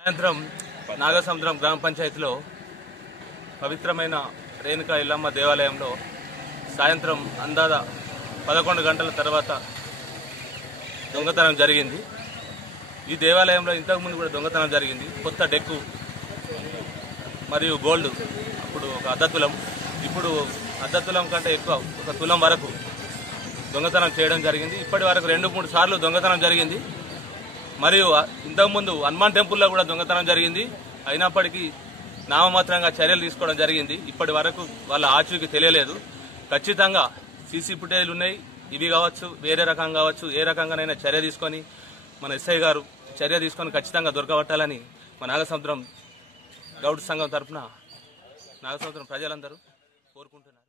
సాయంత్రం నాగసముద్రం గ్రామ పంచాయతీలో పవిత్రమైన రేణుకా ఎల్లమ్మ దేవాలయంలో సాయంత్రం అందాద 11 గంటల తర్వాత దొంగతనం జరిగింది. ఈ దేవాలయంలో ఇంతకుముందు కూడా దొంగతనం జరిగింది. కొత్త డెక్కు మరియు గోల్డ్ అప్పుడు ఒక అర్ధతులం, ఇప్పుడు అర్ధతులం కంటే ఎక్కువ 1 తులం వరకు దొంగతనం చేయడం జరిగింది. ఇప్పటి వరకు 2-3 సార్లు దొంగతనం జరిగింది. మరియు ఇంతకుముందు హనుమాన్ టెంపుల్లో కూడా దొంగతనం జరిగింది. అయినప్పటికీ నామమాత్రంగా చర్యలు తీసుకోవడం జరిగింది. ఇప్పటి వరకు వాళ్ళ ఆచూకీ తెలియలేదు. ఖచ్చితంగా సీసీ ఫుటేజ్లు ఉన్నాయి. ఇవి కావచ్చు, వేరే రకం కావచ్చు, ఏ రకంగానైనా చర్య తీసుకొని మన ఎస్ఐ గారు చర్య తీసుకొని ఖచ్చితంగా దొరకబట్టాలని మా నాగసముద్రం గౌడ్ సంఘం తరఫున నాగసముద్రం ప్రజలందరూ కోరుకుంటున్నారు.